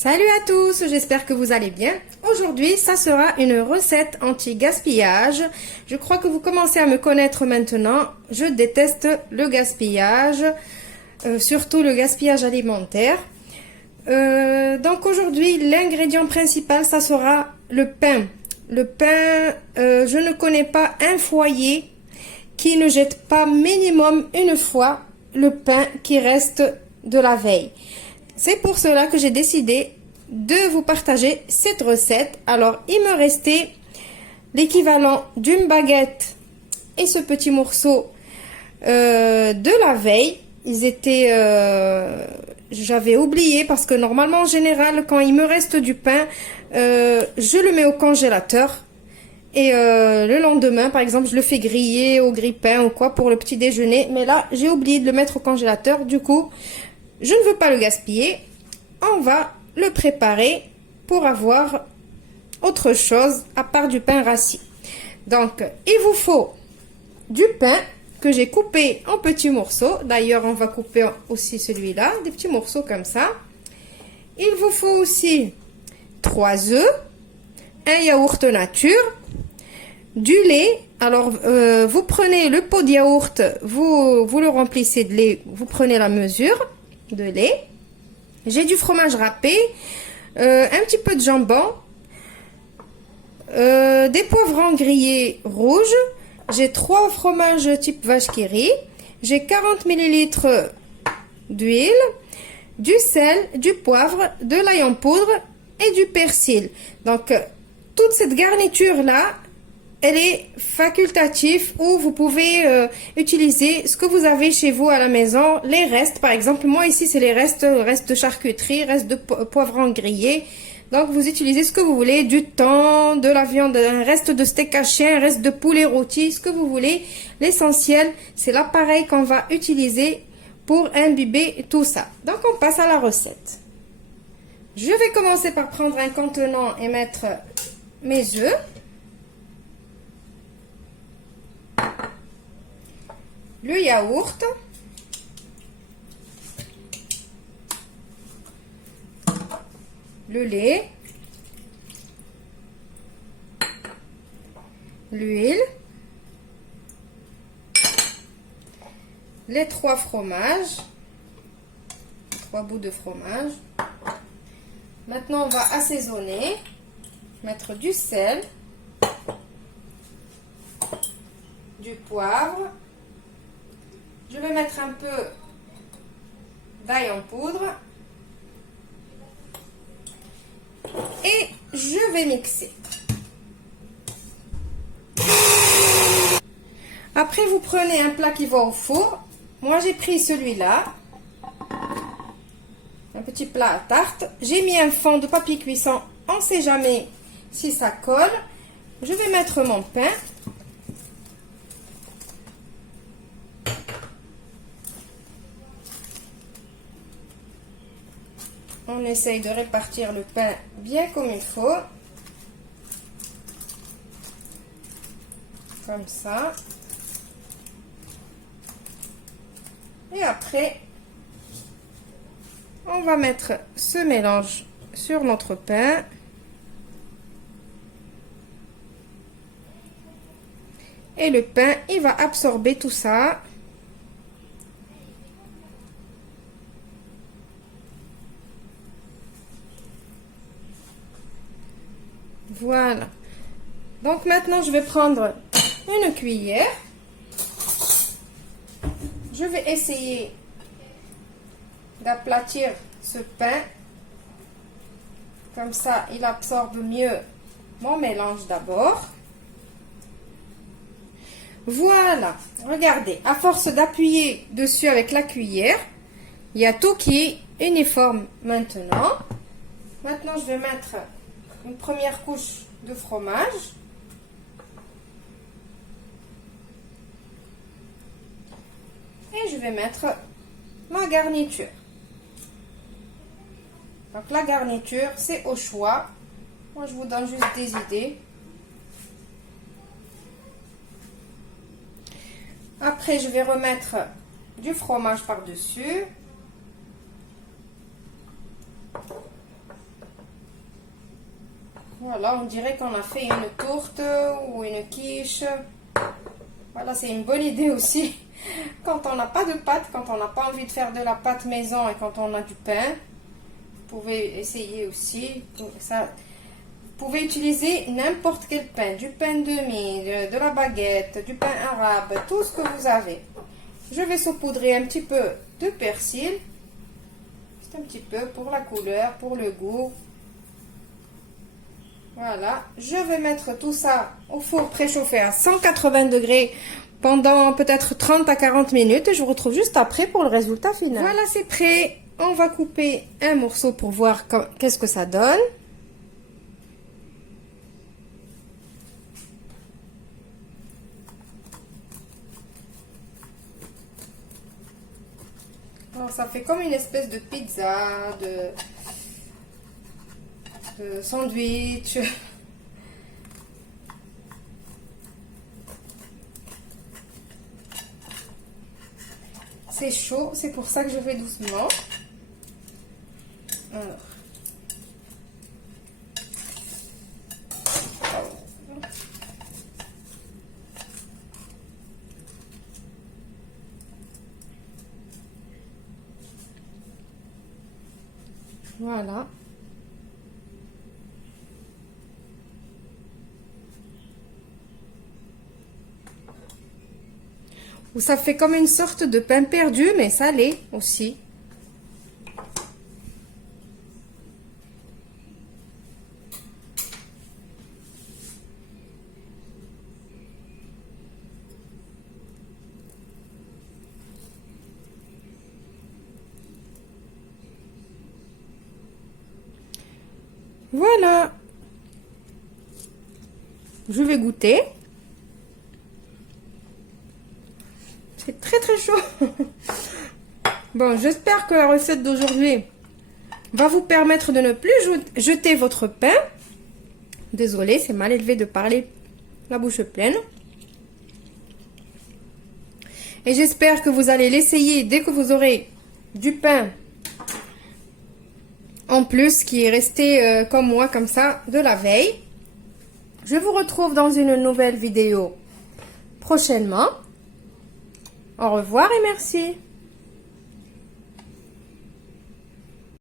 Salut à tous, j'espère que vous allez bien. Aujourd'hui, ça sera une recette anti-gaspillage. Je crois que vous commencez à me connaître maintenant. Je déteste le gaspillage, surtout le gaspillage alimentaire. Donc aujourd'hui, l'ingrédient principal, ça sera le pain. Le pain, je ne connais pas un foyer qui ne jette pas minimum une fois le pain qui reste de la veille. C'est pour cela que j'ai décidé de vous partager cette recette. Alors, il me restait l'équivalent d'une baguette et ce petit morceau de la veille. Ils étaient... j'avais oublié parce que normalement, en général, quand il me reste du pain, je le mets au congélateur. Et le lendemain, par exemple, je le fais griller au grille-pain ou quoi pour le petit déjeuner. Mais là, j'ai oublié de le mettre au congélateur. Du coup, je ne veux pas le gaspiller. On va le préparer pour avoir autre chose à part du pain rassis. Donc, il vous faut du pain que j'ai coupé en petits morceaux. D'ailleurs, on va couper aussi celui-là, des petits morceaux comme ça. Il vous faut aussi 3 œufs, un yaourt nature, du lait. Alors, vous prenez le pot de yaourt, vous le remplissez de lait, vous prenez la mesure de lait. J'ai du fromage râpé, un petit peu de jambon, des poivrons grillés rouges. J'ai 3 fromages type vache qui rit. J'ai 40 ml d'huile, du sel, du poivre, de l'ail en poudre et du persil. Donc, toute cette garniture-là, elle est facultative ou vous pouvez utiliser ce que vous avez chez vous à la maison, les restes. Par exemple, moi ici, c'est les restes de charcuterie, restes de poivrons grillés. Donc, vous utilisez ce que vous voulez, du thon, de la viande, un reste de steak haché, un reste de poulet rôti, ce que vous voulez. L'essentiel, c'est l'appareil qu'on va utiliser pour imbiber tout ça. Donc, on passe à la recette. Je vais commencer par prendre un contenant et mettre mes œufs. Le yaourt, le lait, l'huile, les 3 fromages, 3 bouts de fromage. Maintenant, on va assaisonner, mettre du sel, du poivre. Je vais mettre un peu d'ail en poudre et je vais mixer. Après, vous prenez un plat qui va au four. Moi, j'ai pris celui-là, un petit plat à tarte. J'ai mis un fond de papier cuisson, on ne sait jamais si ça colle. Je vais mettre mon pain. On essaye de répartir le pain bien comme il faut. Comme ça. Et après, on va mettre ce mélange sur notre pain. Et le pain, il va absorber tout ça. Voilà. Donc maintenant, je vais prendre une cuillère. Je vais essayer d'aplatir ce pain. Comme ça, il absorbe mieux mon mélange d'abord. Voilà. Regardez, à force d'appuyer dessus avec la cuillère, il y a tout qui est uniforme maintenant. Maintenant, je vais mettre une première couche de fromage. Et je vais mettre ma garniture. Donc la garniture, c'est au choix. Moi, je vous donne juste des idées. Après, je vais remettre du fromage par-dessus. Voilà, on dirait qu'on a fait une tourte ou une quiche. Voilà, c'est une bonne idée aussi. Quand on n'a pas de pâte, quand on n'a pas envie de faire de la pâte maison et quand on a du pain, vous pouvez essayer aussi. Ça, vous pouvez utiliser n'importe quel pain, du pain de mie, de la baguette, du pain arabe, tout ce que vous avez. Je vais saupoudrer un petit peu de persil. C'est un petit peu pour la couleur, pour le goût. Voilà, je vais mettre tout ça au four préchauffé à 180 degrés pendant peut-être 30 à 40 minutes. Je vous retrouve juste après pour le résultat final. Voilà, c'est prêt. On va couper un morceau pour voir qu'est-ce que ça donne. Alors, ça fait comme une espèce de pizza, de sandwich. C'est chaud, c'est pour ça que je vais doucement. Alors. Voilà. Ou ça fait comme une sorte de pain perdu, mais salé aussi. Voilà. Je vais goûter. C'est très très chaud. Bon, j'espère que la recette d'aujourd'hui va vous permettre de ne plus jeter votre pain. Désolée, c'est mal élevé de parler la bouche pleine. Et j'espère que vous allez l'essayer dès que vous aurez du pain en plus qui est resté comme moi, comme ça, de la veille. Je vous retrouve dans une nouvelle vidéo prochainement. Au revoir et merci.